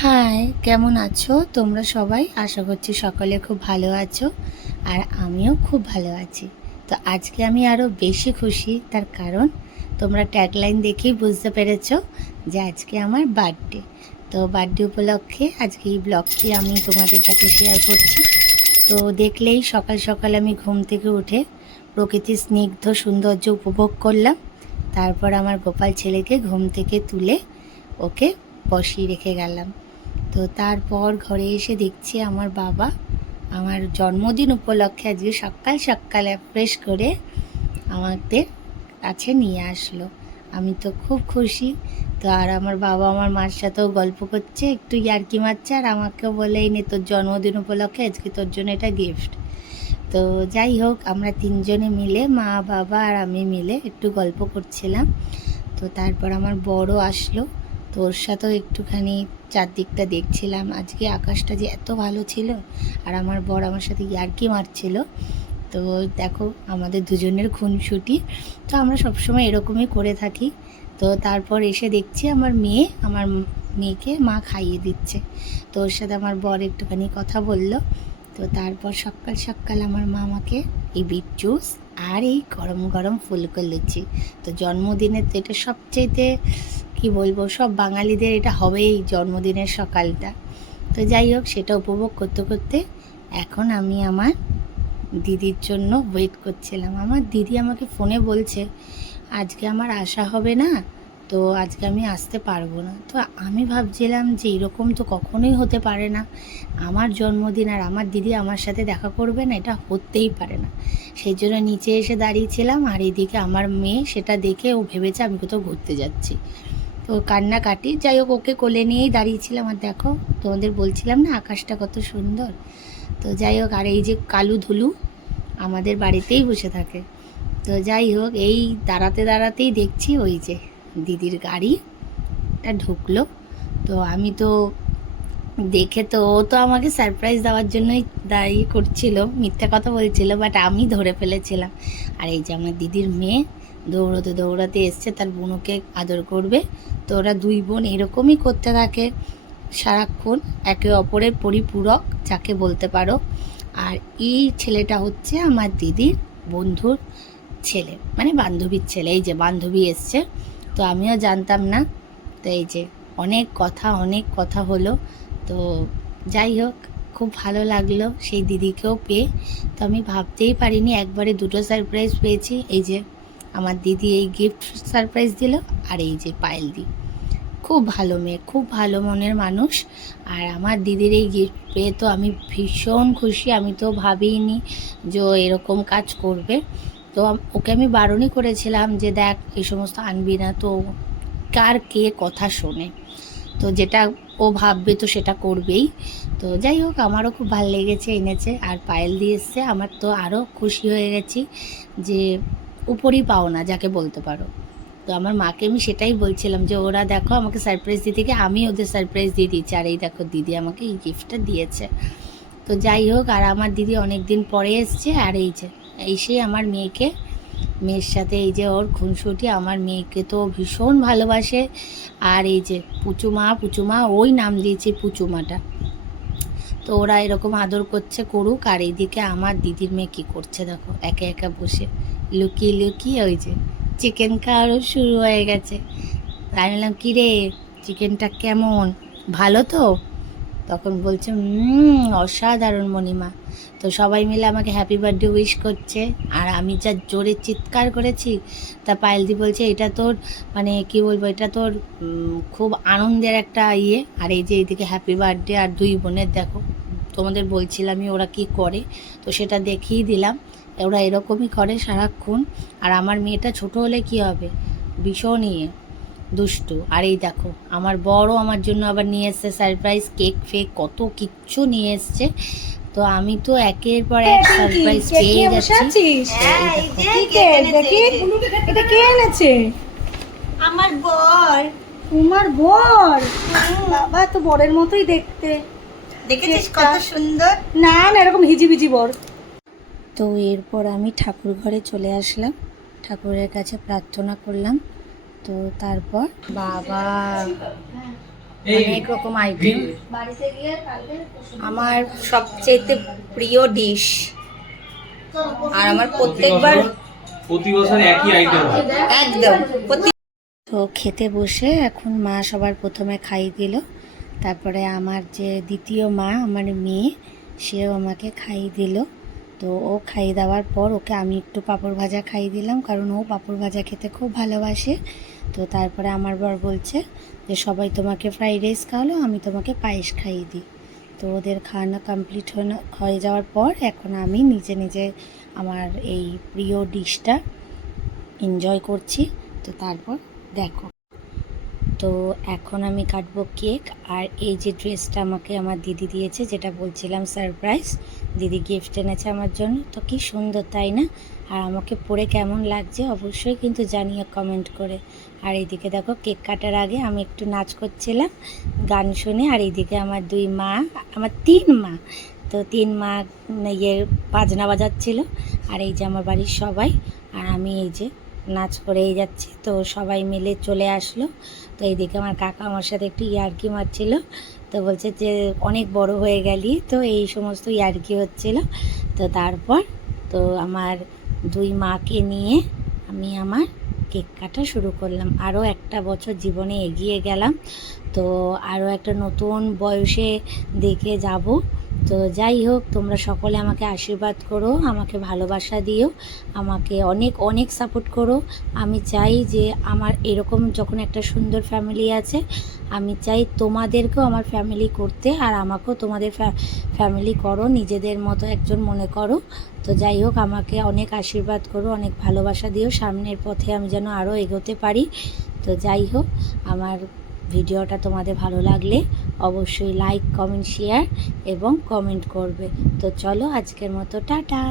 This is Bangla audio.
হাই, কেমন আছো তোমরা সবাই? আশা করছি সকলে খুব ভালো আছো, আর আমিও খুব ভালো আছি। তো আজকে আমি আরও বেশি খুশি, তার কারণ তোমরা ট্যাগলাইন দেখেই বুঝতে পেরেছো যে আজকে আমার বার্থডে। তো বার্থডে উপলক্ষে আজকে এই ব্লগটি আমি তোমাদের কাছে শেয়ার করছি। তো দেখলেই সকাল সকাল আমি ঘুম থেকে উঠে প্রকৃতির স্নিগ্ধ সৌন্দর্য উপভোগ করলাম। তারপর আমার গোপাল ছেলেকে ঘুম থেকে তুলে ওকে বসিয়ে রেখে গেলাম। তো তারপর ঘরে এসে দেখছি আমার বাবা আমার জন্মদিন উপলক্ষে আজকে সকাল সকালে ফ্রেশ করে আমাদের কাছে নিয়ে আসলো। আমি তো খুব খুশি। তো আর আমার বাবা আমার মার সাথেও গল্প করছে, একটু ইয়ার্কি মারছে, আর আমাকেও বলে এই নে তোর জন্মদিন উপলক্ষে আজকে তোর জন্য এটা গিফট। তো যাই হোক, আমরা তিনজনে মিলে, মা বাবা আর আমি মিলে একটু গল্প করছিলাম। তো তারপর আমার বড় আসলো, তো ওর সাথেও একটুখানি চারদিকটা দেখছিলাম। আজকে আকাশটা যে এত ভালো ছিল, আর আমার বর আমার সাথে ইয়ার্কি মারছিল। তো দেখো আমাদের দুজনের খুনসুটি, তো আমরা সবসময় এরকমই করে থাকি। তো তারপর এসে দেখছি আমার মেয়েকে মা খাইয়ে দিচ্ছে। তো ওর সাথে আমার বর একটুখানি কথা বলল। তো তারপর সকাল সকাল আমার মা আমাকে এই বিট জুস আর এই গরম গরম ফুলকো লুচি, তো জন্মদিনের তো এটা সবচেয়েতে কি বলবো, সব বাঙালিদের এটা হবেই জন্মদিনের সকালটা। তো যাই হোক, সেটা উপভোগ করতে করতে এখন আমি আমার দিদির জন্য ওয়েট করছিলাম। আমার দিদি আমাকে ফোনে বলছে আজকে আমার আসা হবে না, তো আজকে আমি আসতে পারবো না। তো আমি ভাবছিলাম যে এরকম তো কখনোই হতে পারে না, আমার জন্মদিন আর আমার দিদি আমার সাথে দেখা করবে না, এটা হতেই পারে না। সেই জন্য নিচে এসে দাঁড়িয়েছিলাম, আর এদিকে আমার মেয়ে সেটা দেখে ও ভেবেছে আমি কোথাও ঘুরতে যাচ্ছি। তো কান্নাকাটি, যাই হোক, ওকে কোলে নিয়েই দাঁড়িয়েছিলাম। আর দেখো, তোমাদের বলছিলাম না আকাশটা কত সুন্দর। তো যাই হোক, আর এই যে কালু ধুলু আমাদের বাড়িতেই বসে থাকে। তো যাই হোক, এই দাঁড়াতে দাঁড়াতেই দেখছি ওই যে দিদির গাড়িটা ঢুকলো। তো আমি তো দেখে, তো ও তো আমাকে সারপ্রাইজ দেওয়ার জন্যই দাঁড়িয়ে করছিল, মিথ্যা কথা বলছিল, বাট আমি ধরে ফেলেছিলাম। আর এই যে আমার দিদির মেয়ে দৌড়তে দৌড়াতে এসছে তার বোনকে আদর করবে। তো ওরা দুই বোন এরকমই করতে থাকে সারাক্ষণ, একে অপরের পরিপূরক যাকে বলতে পারো। আর এই ছেলেটা হচ্ছে আমার দিদির বন্ধুর ছেলে, মানে বান্ধবীর ছেলে। এই যে বান্ধবী এসছে, তো আমিও জানতাম না। তো এই যে অনেক কথা হলো। তো যাই হোক, খুব ভালো লাগলো সেই দিদিকেও পেয়ে। তো আমি ভাবতেই পারিনি একবারে দুটো সারপ্রাইজ পেয়েছি। এই যে আমার দিদি এই গিফট সারপ্রাইজ দিল, আর এই যে পায়েল দি, খুব ভালো মেয়ে, খুব ভালো মনের মানুষ। আর আমার দিদির এই গিফট পেয়ে তো আমি ভীষণ খুশি। আমি তো ভাবিনি যে ও এরকম কাজ করবে। তো ওকে আমি বারণই করেছিলাম যে দেখ এই সমস্ত আনবি না, তো কার কে কথা শোনে, তো যেটা ও ভাববে তো সেটা করবেই। তো যাই হোক, আমারও খুব ভালো লেগেছে, এনেছে। আর পায়েল দিয়ে এসছে, আমার তো আরও খুশি হয়ে গেছি যে উপরই পাওনা যাকে বলতে পারো। তো আমার মাকে আমি সেটাই বলছিলাম যে ওরা দেখো আমাকে সারপ্রাইজ দিতে গিয়ে আমি ওদের সারপ্রাইজ দিয়ে দিচ্ছি, আর এই দেখো দিদি আমাকে এই গিফটটা দিয়েছে। তো যাই হোক, আর আমার দিদি অনেক দিন পরে এসছে, আর এই যে এসে আমার মেয়ের সাথে এই যে ওর খুনসুটি, আমার মেয়েকে তো ভীষণ ভালোবাসে। আর এই যে পুচুমা ওই নাম দিয়েছে পুচুমাটা। তো ওরা এরকম আদর করছে, করুক। আর এইদিকে আমার দিদির মেয়ে কী করছে দেখো, একে একা বসে লুকিয়ে লুকিয়ে ওই যে চিকেন খাওয়ারও শুরু হয়ে গেছে। তাই বললাম কী রে, চিকেনটা কেমন, ভালো তো? তখন বলছে অসাধারণ মণিমা। তো সবাই মিলে আমাকে হ্যাপি বার্থডে উইশ করছে, আর আমি যা জোরে চিৎকার করেছি। তা পায়েলদি বলছে এটা তোর মানে কি বলবো, এটা তোর খুব আনন্দের একটা ইয়ে। আর এই যে এইদিকে হ্যাপি বার্থডে, আর দুই বোনের দেখো, তোমাদের বলছিলামই ওরা কি করে, তো সেটা দেখিয়ে দিলাম। ওরা এরকমই করে সারাক্ষণ। আর আমার মেয়েটা ছোট হলে কি হবে, ভীষণ ইয়ে দুষ্টু। আর এই দেখো আমার বড়ও আমার জন্য আবার নিয়ে এসছে সারপ্রাইজ, কেক ফেক কত কিচ্ছু নিয়ে এসছে। তো আমি তো একের পর এক সারপ্রাইজ পেয়ে যাচ্ছি। এটা কে এনেছে? আমার বর। তোমার বর? বাবা তো বরের মতোই দেখতে। দেখেছিস কত সুন্দর? না না, এরকম হিজিবিজি বর। তো এরপর আমি ঠাকুর ঘরে চলে আসলাম, ঠাকুরের কাছে প্রার্থনা করলাম। তো তারপর বাবা অনেক রকম আইটেম। বাড়িতে গিয়ে কালকে আমার সবচেয়ে প্রিয় ডিশ, আর আমার প্রত্যেকবার প্রতি বছর একই আইটেম হয়। একদম তো খেতে বসে এখন মা সবার প্রথমে খাইয়ে দিল, তারপরে আমার যে দ্বিতীয় মা আমার মেয়ে সেও আমাকে খাইয়ে দিল। তো ও খাইয়ে দেওয়ার পর ওকে আমি একটু পাঁপড় ভাজা খাইয়ে দিলাম, কারণ ও পাঁপড় ভাজা খেতে খুব ভালোবাসে। তো তারপরে আমার বর বলছে যে সবাই তোমাকে ফ্রাইড রাইস খাওয়ালো, আমি তোমাকে পায়েস খাইয়ে দিই। তো ওদের খাওয়ানো কমপ্লিট হয়ে যাওয়ার পর এখন আমি নিজে নিজে আমার এই প্রিয় ডিশটা এনজয় করছি। তো তারপর দেখো, তো এখন আমি কাটবো কেক। আর এই যে ড্রেসটা আমাকে আমার দিদি দিয়েছে, যেটা বলছিলাম সারপ্রাইজ, দিদি গিফট এনেছে আমার জন্য। তো কি সুন্দর তাই না? আর আমাকে পরে কেমন লাগছে অবশ্যই কিন্তু জানিয়ে কমেন্ট করে। আর এইদিকে দেখো কেক কাটার আগে আমি একটু নাচ করছিলাম গান শুনে, আর এইদিকে আমার দুই মা, আমার তিন মা, তো তিন মা বাজনা বাজাচ্ছিল। আর এই যে আমার বাড়ির সবাই, আর আমি এই যে নাচ করেই যাচ্ছি। তো সবাই মিলে চলে আসলো। তো এইদিকে আমার কাকা আমার সাথে একটু ইয়ার্কি মারছিল, তো বলছে যে অনেক বড় হয়ে গেলি, তো এই সমস্ত ইয়ার্কি হচ্ছিল। তো তারপর তো আমার দুই মাকে নিয়ে আমি আমার কেক কাটা শুরু করলাম। আরও একটা বছর জীবনে এগিয়ে গেলাম, তো আরও একটা নতুন বয়সে দেখে যাব। তো যাই হোক, তোমরা সকলে আমাকে আশীর্বাদ করো, আমাকে ভালোবাসা দিও, আমাকে অনেক অনেক সাপোর্ট করো। আমি চাই যে আমার এরকম যখন একটা সুন্দর ফ্যামিলি আছে, আমি চাই তোমাদেরকেও আমার ফ্যামিলি করতে, আর আমাকেও তোমাদের ফ্যামিলি করো, নিজেদের মতো একজন মনে করো। তো যাই হোক, আমাকে অনেক আশীর্বাদ করো, অনেক ভালোবাসা দিও, সামনের পথে আমি যেন আরও এগোতে পারি। তো যাই হোক, আমার ভিডিওটা তোমাদের ভালো লাগলে অবশ্যই লাইক, কমেন্ট, শেয়ার এবং কমেন্ট করবে। তো চলো আজকের মতো টাটা।